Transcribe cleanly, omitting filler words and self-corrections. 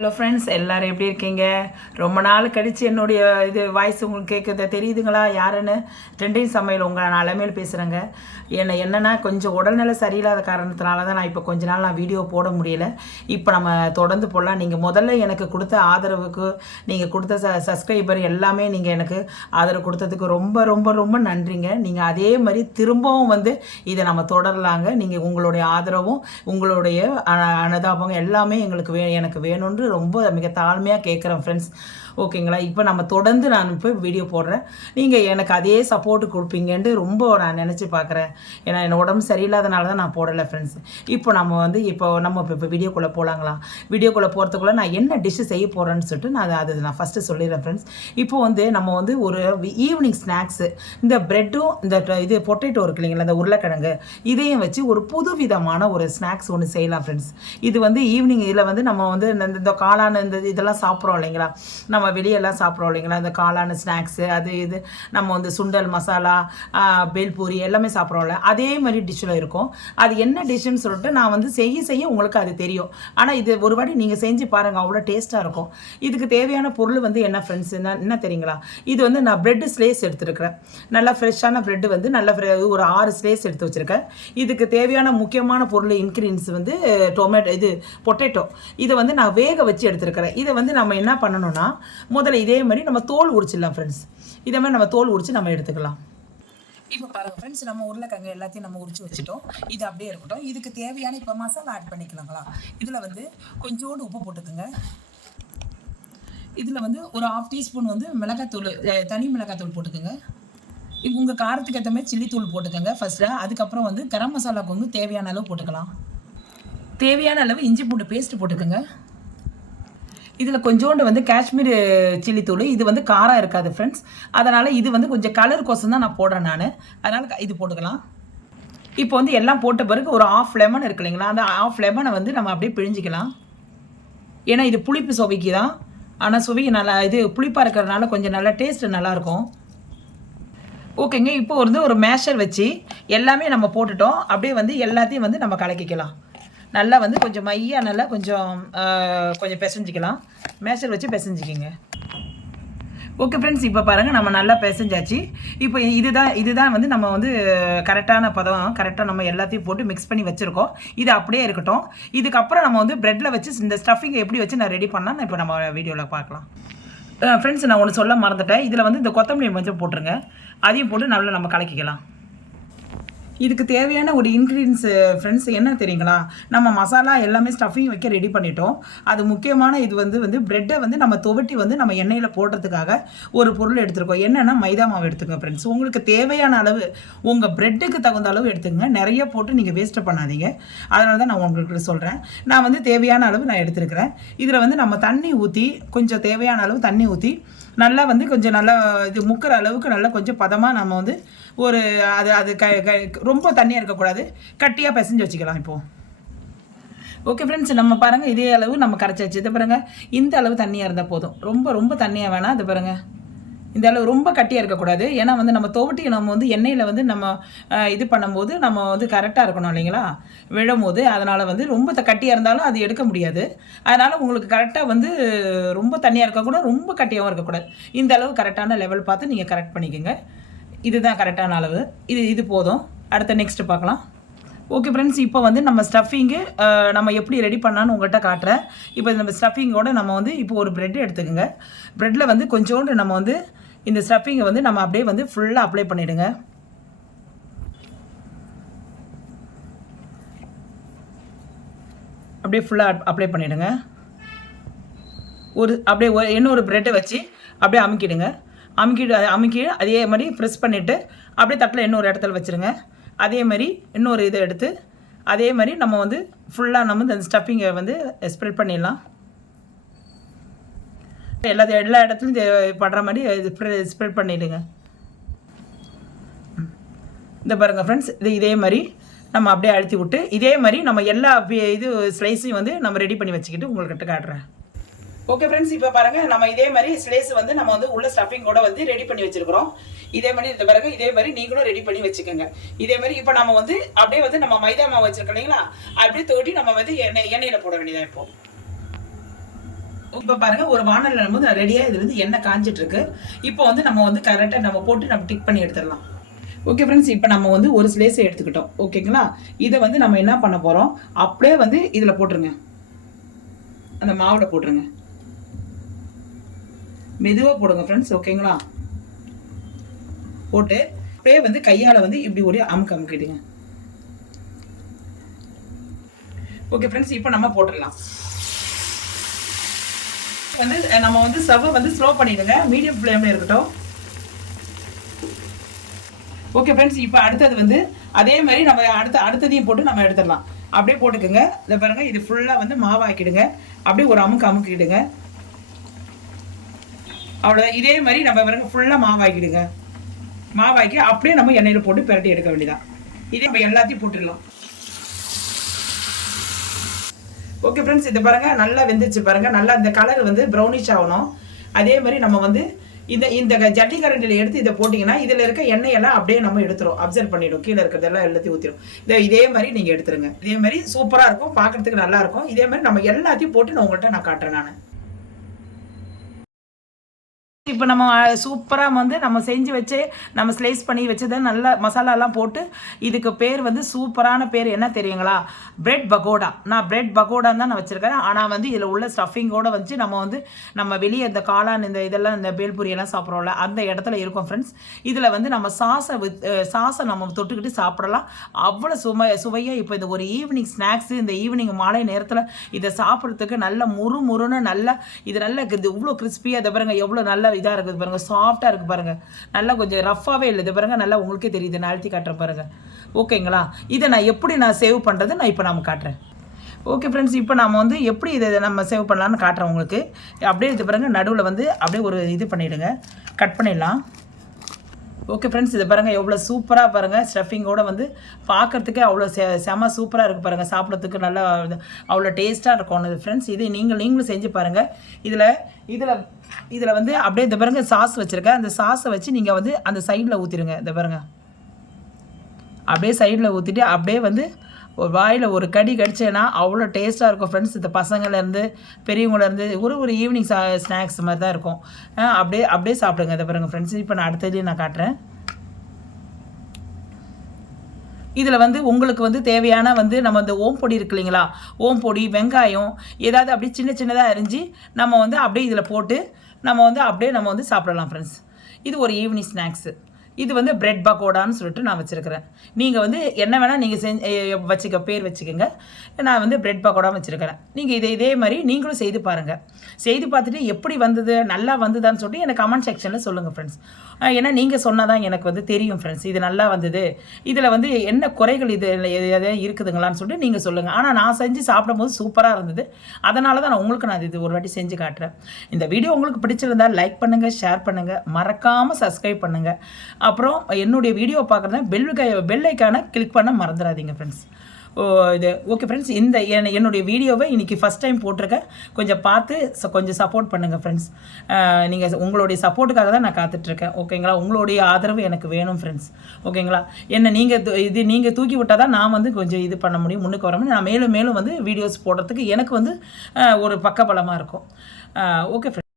Hello friends, எல்லோரும் எப்படி இருக்கீங்க? ரொம்ப நாள் கழித்து என்னுடைய வாய்ஸ் உங்களுக்கு கேட்குறது தெரியுதுங்களா யாருன்னு? ட்ரெண்டிங் சமையல் உங்கள் நான் அலமையில் பேசுகிறேங்க. என்னென்னா கொஞ்சம் உடல்நிலை சரியில்லாத காரணத்தினால தான் நான் இப்போ கொஞ்ச நாள் வீடியோ போட முடியல. இப்போ நம்ம தொடர்ந்து போடலாம். நீங்கள் முதல்ல எனக்கு கொடுத்த ஆதரவுக்கு, நீங்கள் கொடுத்த சப்ஸ்கிரைபர் எல்லாமே நீங்கள் எனக்கு ஆதரவு கொடுத்ததுக்கு ரொம்ப ரொம்ப ரொம்ப நன்றிங்க. நீங்கள் அதே மாதிரி திரும்பவும் இதை நம்ம தொடரலாங்க. நீங்கள் உங்களுடைய ஆதரவும் உங்களுடைய அனுதாபம் எல்லாமே எனக்கு வேணும்னு ரொம்ப மிக தாழ்மையாக கேட்குறேன் ஃப்ரெண்ட்ஸ். ஓகேங்களா? இப்போ நம்ம தொடர்ந்து நான் இப்போ வீடியோ போடுறேன். நீங்கள் எனக்கு அதே சப்போர்ட்டு கொடுப்பீங்கன்ட்டு ரொம்ப நான் நினச்சி பார்க்குறேன். ஏன்னா என் உடம்பு சரியில்லாதனால தான் நான் போடலை ஃப்ரெண்ட்ஸ். இப்போ நம்ம இப்போ வீடியோக்குள்ளே போகலாங்களா? வீடியோக்குள்ளே போகிறதுக்குள்ளே நான் என்ன டிஷ்ஷு செய்ய போகிறேன்னு சொல்லிட்டு நான் ஃபஸ்ட்டு சொல்லிடுறேன் ஃப்ரெண்ட்ஸ். இப்போ நம்ம ஒரு ஈவினிங் ஸ்நாக்ஸு, இந்த ப்ரெட்டும் இந்த பொட்டேட்டோ இருக்கு இல்லைங்களா, இந்த உருளைக்கிழங்கு, இதையும் வச்சு ஒரு புது விதமான ஒரு ஸ்நாக்ஸ் ஒன்று செய்யலாம் ஃப்ரெண்ட்ஸ். இது ஈவினிங் இதில் நம்ம இந்த காளான் இதெல்லாம் சாப்பிட்றோம் இல்லைங்களா, நம்ம வெளியெல்லாம் சாப்பிட்றோம் இல்லைங்களா, இந்த காளான் ஸ்நாக்ஸு அது இது நம்ம சுண்டல் மசாலா பேல்பூரி எல்லாமே சாப்பிட்றோம்ல, அதே மாதிரி டிஷ்ஷில் இருக்கும். அது என்ன டிஷ்ஷுன்னு சொல்லிட்டு நான் செய்ய உங்களுக்கு அது தெரியும். ஆனால் இது ஒரு வாட்டி நீங்கள் செஞ்சு பாருங்கள், அவ்வளோ டேஸ்ட்டாக இருக்கும். இதுக்கு தேவையான பொருள் என்ன ஃப்ரெண்ட்ஸ் என்ன தெரியுங்களா? இது நான் ப்ரெட்டு ஸ்லேஸ் எடுத்துருக்கிறேன். நல்லா ஃப்ரெஷ்ஷான ப்ரெட்டு நல்ல ஒரு 6 ஸ்லேஸ் எடுத்து வச்சுருக்கேன். இதுக்கு தேவையான முக்கியமான பொருள் இன்க்ரீடியன்ஸ் பொட்டேட்டோ. இதை நான் வேக வச்சு எடுத்துருக்கிறேன். இதை நம்ம என்ன பண்ணணும்னா, முதல்ல இதே மாதிரி நம்ம தோல் உரிச்சிடலாம் ஃப்ரெண்ட்ஸ். இதே மாதிரி நம்ம தோல் உரிச்சு நம்ம எடுத்துக்கலாம். இப்போ பாருங்கள் ஃப்ரெண்ட்ஸ், நம்ம உருளைக்கிழங்கு எல்லாத்தையும் நம்ம உரிச்சு வச்சுட்டோம். இது அப்படியே இருக்கட்டும். இதுக்கு தேவையான இப்போ மசாலா ஆட் பண்ணிக்கலாங்களா? இதில் கொஞ்சோண்டு உப்பு போட்டுக்குங்க. இதில் ஒரு 1/2 டீஸ்பூன் மிளகாத்தூள், தனி மிளகாத்தூள் போட்டுக்குங்க. இப்போ உங்கள் காரத்துக்கு ஏற்ற மாதிரி சில்லித்தூள் போட்டுக்கோங்க ஃபஸ்ட்டு. அதுக்கப்புறம் கரம் மசாலாவுக்கு தேவையான அளவு போட்டுக்கலாம். தேவையான அளவு இஞ்சி பூண்டு பேஸ்ட்டு போட்டுக்கோங்க. இதில் கொஞ்சோண்டு காஷ்மீர் சில்லி தூள். இது காரம் இருக்காது ஃப்ரெண்ட்ஸ். அதனால் இது கொஞ்சம் கலர் கோசம் தான் நான் போடுறேன் நான். அதனால் இது போட்டுக்கலாம். இப்போ எல்லாம் போட்ட பிறகு ஒரு 1/2 லெமன் இருக்கு இல்லைங்களா, அந்த 1/2 லெமனை நம்ம அப்படியே பிழிஞ்சிக்கலாம். ஏன்னா இது புளிப்பு சுவைக்கு தான். ஆனால் சுவைக்கு நல்லா புளிப்பாக இருக்கிறதுனால கொஞ்சம் நல்லா டேஸ்ட்டு நல்லாயிருக்கும். ஓகேங்க. இப்போ ஒரு மேஷர் வச்சு எல்லாமே நம்ம போட்டுட்டோம். அப்படியே எல்லாத்தையும் நம்ம கலக்கிக்கலாம். நல்லா கொஞ்சம் மையாக நல்லா கொஞ்சம் பிசைஞ்சிக்கலாம். மேஷர் வச்சு பிசைஞ்சிக்கிங்க. ஓகே ஃப்ரெண்ட்ஸ், இப்போ பாருங்கள் நம்ம நல்லா பிசைஞ்சாச்சு. இப்போ இதுதான் நம்ம கரெக்டான பதம். கரெக்டாக நம்ம எல்லாத்தையும் போட்டு மிக்ஸ் பண்ணி வச்சுருக்கோம். இது அப்படியே இருக்கட்டும். இதுக்கப்புறம் நம்ம ப்ரெட்டில் வச்சு இந்த ஸ்டஃபிங்கை எப்படி வச்சு நான் ரெடி பண்ணலாம் இப்போ நம்ம வீடியோவில் பார்க்கலாம். ஃப்ரெண்ட்ஸ், நான் ஒன்று சொல்ல மறந்துட்டேன். இதில் இந்த கொத்தமல்லி கொஞ்சம் போட்டுருங்க. அதையும் போட்டு நல்லா நம்ம கலக்கிக்கலாம். இதுக்கு தேவையான ஒரு இன்க்ரீடியன்ஸ் ஃப்ரெண்ட்ஸ் என்ன தெரியுங்களா, நம்ம மசாலா எல்லாமே ஸ்டஃபிங் வைக்க ரெடி பண்ணிட்டோம். அது முக்கியமான இது ப்ரெட்டை நம்ம துவட்டி நம்ம எண்ணெயில் போடுறதுக்காக ஒரு பொருள் எடுத்துருக்கோம். என்னென்னா மைதா மாவு எடுத்துக்கோங்க ஃப்ரெண்ட்ஸ். உங்களுக்கு தேவையான அளவு உங்கள் ப்ரெட்டுக்கு தகுந்த அளவு எடுத்துக்கங்க. நிறைய போட்டு நீங்கள் வேஸ்ட்டு பண்ணாதீங்க. அதனால தான் நான் உங்களுக்கு சொல்கிறேன். நான் தேவையான அளவு நான் எடுத்துருக்கிறேன். இதில் நம்ம தண்ணி ஊற்றி, கொஞ்சம் தேவையான அளவு தண்ணி ஊற்றி நல்லா கொஞ்சம் நல்லா இது முக்கிற அளவுக்கு நல்லா கொஞ்சம் பதமாக நம்ம ஒரு அது ரொம்ப தண்ணியாக இருக்கக்கூடாது, கட்டியாக பிசைஞ்சு வச்சுக்கலாம். இப்போது ஓகே ஃப்ரெண்ட்ஸ், நம்ம பாருங்கள் இதே அளவு நம்ம கரைச்சி வச்சு. இதை பாருங்கள், இந்த அளவு தண்ணியாக இருந்தால் போதும். ரொம்ப ரொம்ப தண்ணியாக வேணாம். இது பாருங்கள், இந்த அளவு ரொம்ப கட்டியாக இருக்கக்கூடாது. ஏன்னா நம்ம துவட்டி நம்ம எண்ணெயில் நம்ம இது பண்ணும்போது நம்ம கரெக்டாக இருக்கணும் இல்லைங்களா, விழும்போது. அதனால் ரொம்ப கட்டியாக இருந்தாலும் அது எடுக்க முடியாது. அதனால் உங்களுக்கு கரெக்டாக ரொம்ப தண்ணியாக இருக்கக்கூடாது, ரொம்ப கட்டியாகவும் இருக்கக்கூடாது. இந்த அளவு கரெக்டான லெவல் பார்த்து நீங்கள் கரெக்ட் பண்ணிக்கோங்க. இதுதான் கரெக்டான அளவு. இது போதும். அடுத்த நெக்ஸ்ட்டு பார்க்கலாம். ஓகே ஃப்ரெண்ட்ஸ், இப்போ நம்ம ஸ்டஃபிங்கு நம்ம எப்படி ரெடி பண்ணான்னு உங்கள்கிட்ட காட்டுறேன். இப்போ நம்ம ஸ்டஃபிங்கோடு நம்ம இப்போ ஒரு ப்ரெட் எடுத்துக்கோங்க. ப்ரெட்டில் கொஞ்சோண்டு நம்ம இந்த ஸ்டஃபிங்கை நம்ம அப்படியே ஃபுல்லாக அப்ளை பண்ணிவிடுங்க. அப்படியே ஃபுல்லாக அப்ளை பண்ணிவிடுங்க. அப்படியே இன்னொரு ப்ரெட்டை வச்சு அப்படியே அமுக்கி அதே மாதிரி ப்ரெஸ் பண்ணிவிட்டு அப்படியே தட்டில் இன்னொரு இடத்துல வச்சுருங்க. அதே மாதிரி இன்னொரு இதை எடுத்து அதே மாதிரி நம்ம ஃபுல்லாக நம்ம இந்த ஸ்டஃபிங்கை ஸ்ப்ரெட் பண்ணிடலாம். எல்லா இடத்துலையும் படுற மாதிரி ஸ்ப்ரெட் பண்ணிவிடுங்க. இந்த பாருங்கள் ஃப்ரெண்ட்ஸ், இதே மாதிரி நம்ம அப்படியே அழுத்தி விட்டு இதே மாதிரி நம்ம எல்லா ஸ்லைஸையும் நம்ம ரெடி பண்ணி வச்சுக்கிட்டு உங்கள்கிட்ட காட்டுறேன். ஓகே ஃப்ரெண்ட்ஸ், இப்போ பாருங்கள் நம்ம இதே மாதிரி ஸ்லேஸ் நம்ம உள்ள ஸ்டஃபிங்கோட ரெடி பண்ணி வச்சிருக்கிறோம். இதே மாதிரி இந்த பிறகு இதே மாதிரி நீங்களும் ரெடி பண்ணி வச்சுக்கோங்க. இதே மாதிரி இப்போ நம்ம அப்படியே நம்ம மைதா மாவு வச்சிருக்கோம் இல்லைங்களா, அப்படியே தோட்டி நம்ம எண்ணெயில் போட வேண்டியதான். இப்போ இப்போ பாருங்க ஒரு வானல்ல நம்ம ரெடியாக இது வந்து எண்ணெய் காஞ்சிட்டு இருக்கு. இப்போ வந்து நம்ம வந்து கரெக்டாக நம்ம போட்டு நம்ம டிக் பண்ணி எடுத்துடலாம். ஓகே ஃப்ரெண்ட்ஸ், இப்போ நம்ம வந்து ஒரு ஸ்லேஸை எடுத்துக்கிட்டோம். ஓகேங்களா, இதை வந்து நம்ம என்ன பண்ண போகிறோம், அப்படியே வந்து இதில் போட்டுருங்க, அந்த மாவில் போட்டுருங்க. மெதுவாக போடுங்க ஃப்ரெண்ட்ஸ். ஓகேங்களா, போட்டு அப்படியே வந்து கையால் வந்து இப்படி ஒரு அமுக்கிடுங்க. ஓகே ஃப்ரெண்ட்ஸ், இப்போ நம்ம போட்டுடலாம். வந்து நம்ம வந்து ஸ்டவ் வந்து ஸ்லோ பண்ணிடுங்க, மீடியம் ஃப்ளேமில் இருக்கட்டும். ஓகே ஃப்ரெண்ட்ஸ், இப்போ அடுத்தது வந்து அதே மாதிரி நம்ம அடுத்ததையும் போட்டு நம்ம எடுத்துடலாம். அப்படியே போட்டுக்கோங்க. இதை பாருங்க, இது ஃபுல்லாக வந்து மாவாக்கிடுங்க. அப்படியே ஒரு அமுக்கிடுங்க. அவ்வளோதான். இதே மாதிரி நம்ம பாருங்க ஃபுல்லாக மாவாக்கிடுங்க. மாவாக்கி அப்படியே நம்ம எண்ணெயில் போட்டு பிரட்டி எடுக்க வேண்டியதான். இதே நம்ம எல்லாத்தையும் போட்டுடலாம். ஓகே ஃப்ரெண்ட்ஸ், இதை பாருங்க நல்லா வெந்துச்சு பாருங்க. நல்லா இந்த கலர் வந்து ப்ரௌனிஷ் ஆகணும். அதே மாதிரி நம்ம வந்து இந்த ஜட்டி கரண்டியில் எடுத்து இதை போட்டிங்கன்னா இதில் இருக்க எண்ணெயெல்லாம் அப்படியே நம்ம எடுத்துரும், அப்சர்வ் பண்ணிடும், கீழே இருக்கிறதெல்லாம் எல்லாத்தையும் ஊற்றிடும். இதே மாதிரி நீங்கள் எடுத்துருங்க. இதே மாதிரி சூப்பராக இருக்கும், பார்க்குறதுக்கு நல்லா இருக்கும். இதே மாதிரி நம்ம எல்லாத்தையும் போட்டு நான் காட்டுறேன் நான். இப்போ நம்ம சூப்பராக வந்து நம்ம செஞ்சு வச்சு நம்ம ஸ்லைஸ் பண்ணி வச்சதை நல்லா மசாலாலாம் போட்டு, இதுக்கு பேர் வந்து சூப்பரான பேர் என்ன தெரியுங்களா, பிரெட் பகோடா. நான் பிரெட் பகோடான்னு தான் நான் வச்சுருக்கேன். ஆனால் வந்து இதில் உள்ள ஸ்டஃபிங்கோடு வச்சு நம்ம வெளியே இந்த காளான் இதெல்லாம் இந்த பேல்பூரியெல்லாம் சாப்பிட்றோம்ல, அந்த இடத்துல இருக்கும் ஃப்ரெண்ட்ஸ். இதில் வந்து நம்ம சாஸை நம்ம தொட்டுக்கிட்டு சாப்பிடலாம். அவ்வளோ சுவையாக இப்போ இந்த ஒரு ஈவினிங் ஸ்நாக்ஸு, இந்த ஈவினிங் மாலை நேரத்தில் இதை சாப்பிட்றதுக்கு நல்ல முறுமுறுன்னு நல்லா இது நல்லா இவ்வளோ கிறிஸ்பியாக இதை பாருங்க, எவ்வளோ நல்லா இதாக இருக்குது பாருங்கள், சாஃப்டாக இருக்குது பாருங்கள். நல்லா கொஞ்சம் ரஃபாகவே இல்லை, இது பாருங்கள் நல்லா உங்களுக்கே தெரியுது. நான் அழுத்தி காட்டுறேன் பாருங்கள். ஓகேங்களா, இதை நான் எப்படி சேவ் பண்ணுறது நான் இப்போ நம்ம காட்டுறேன். ஓகே ஃப்ரெண்ட்ஸ், இப்போ நம்ம வந்து எப்படி இதை நம்ம சேவ் பண்ணலான்னு காட்டுறேன் உங்களுக்கு. அப்படியே இது பாருங்கள், நடுவில் வந்து அப்படியே ஒரு இது பண்ணிவிடுங்க, கட் பண்ணிடலாம். ஓகே ஃப்ரெண்ட்ஸ், இதை பாருங்கள் எவ்வளோ சூப்பராக பாருங்கள், ஸ்டஃபிங்கோடு வந்து பார்க்குறதுக்கே அவ்வளோ செம சூப்பராக இருக்குது பாருங்கள். சாப்பிட்றதுக்கு நல்லா அவ்வளோ டேஸ்ட்டாக இருக்கும் ஃப்ரெண்ட்ஸ். இது நீங்களும் செஞ்சு பாருங்கள். இதில் வந்து அப்படியே இந்த பாருங்கள் சாஸ் வச்சுருக்கேன். அந்த சாஸை வச்சு நீங்கள் வந்து அந்த சைடில் ஊற்றிடுங்க. இந்த பாருங்கள் அப்படியே சைடில் ஊற்றிட்டு அப்படியே வந்து ஒரு வாயில் ஒரு கடி கடிச்சேன்னா அவ்வளோ டேஸ்ட்டாக இருக்கும் ஃப்ரெண்ட்ஸ். இந்த பசங்கள்லேருந்து பெரியவங்கலேருந்து ஒரு ஈவினிங் ஸ்நாக்ஸ் மாதிரி தான் இருக்கும். அப்படியே சாப்பிடுங்க. இதை பாருங்கள் ஃப்ரெண்ட்ஸ். இப்போ நான் அடுத்ததுலேயும் நான் காட்டுறேன். இதில் வந்து உங்களுக்கு வந்து தேவையான வந்து நம்ம இந்த ஓம் பொடி இருக்கு இல்லைங்களா, ஓம் பொடி, வெங்காயம் ஏதாவது அப்படியே சின்னதாக அரிஞ்சு நம்ம வந்து அப்படியே இதில் போட்டு நம்ம வந்து சாப்பிடலாம் ஃப்ரெண்ட்ஸ். இது ஒரு ஈவினிங் ஸ்நாக்ஸு. இது வந்து பிரெட் பகோடான்னு சொல்லிட்டு நான் வச்சுருக்கிறேன். நீங்கள் வந்து என்ன வேணால் நீங்கள் பேர் வச்சுக்கோங்க. நான் வந்து பிரெட் பகோடா வச்சுருக்கிறேன். நீங்கள் இதே மாதிரி நீங்களும் செய்து பாருங்கள். செய்து பார்த்துட்டு எப்படி வந்தது, நல்லா வந்ததான்னு சொல்லிட்டு எனக்கு கமெண்ட் செக்ஷனில் சொல்லுங்கள் ஃப்ரெண்ட்ஸ். ஏன்னா நீங்கள் சொன்னால் தான் எனக்கு வந்து தெரியும் ஃப்ரெண்ட்ஸ், இது நல்லா வந்தது, இதில் வந்து என்ன குறைகள் இது எதாவது இருக்குதுங்களான்னு சொல்லிட்டு நீங்கள் சொல்லுங்கள். ஆனால் நான் செஞ்சு சாப்பிடும்போது சூப்பராக இருந்தது. அதனால தான் நான் இது ஒரு வாட்டி செஞ்சு காட்டுறேன். இந்த வீடியோ உங்களுக்கு பிடிச்சிருந்தால் லைக் பண்ணுங்கள், ஷேர் பண்ணுங்கள், மறக்காமல் சப்ஸ்கிரைப் பண்ணுங்கள். அப்புறம் என்னுடைய வீடியோ பார்க்குறதா பெல் ஐக்கானை கிளிக் பண்ண மறந்துடாதீங்க ஃப்ரெண்ட்ஸ். இது ஓகே ஃப்ரெண்ட்ஸ், என்னுடைய வீடியோவை இன்றைக்கி ஃபஸ்ட் டைம் போட்டிருக்கேன். கொஞ்சம் பார்த்து கொஞ்சம் சப்போர்ட் பண்ணுங்கள் ஃப்ரெண்ட்ஸ். நீங்கள் உங்களுடைய சப்போர்ட்டுக்காக தான் நான் காத்துட்ருக்கேன். ஓகேங்களா, உங்களுடைய ஆதரவு எனக்கு வேணும் ஃப்ரெண்ட்ஸ். ஓகேங்களா, நீங்கள் தூக்கி விட்டால் தான் நான் வந்து கொஞ்சம் இது பண்ண முடியும், முன்னுக்கு வர முடியும். நான் மேலும் வந்து வீடியோஸ் போடுறதுக்கு எனக்கு வந்து ஒரு பக்கபலமாக இருக்கும். Okay friends.